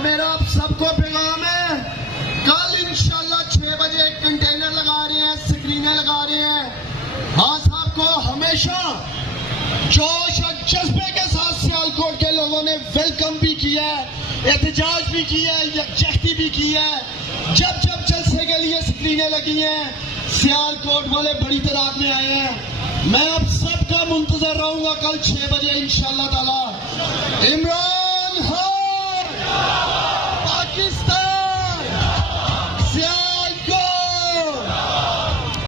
मेरा आप सबको पैगाम है, कल इंशाल्लाह 6 बजे कंटेनर लगा रहे हैं, स्क्रीनें लगा रहे हैं। हाँ साहब को हमेशा जोश और जज्बे के साथ सियालकोट के लोगों ने वेलकम भी किया है, एहतजाज भी किया है, यकजहती भी की है। जब जब जलसे के लिए स्क्रीनें लगी हैं, सियालकोट वाले बड़ी तादाद में आए हैं। मैं अब सबका मुंतजर रहूंगा कल 6 बजे इंशाल्लाह ताला। इमरान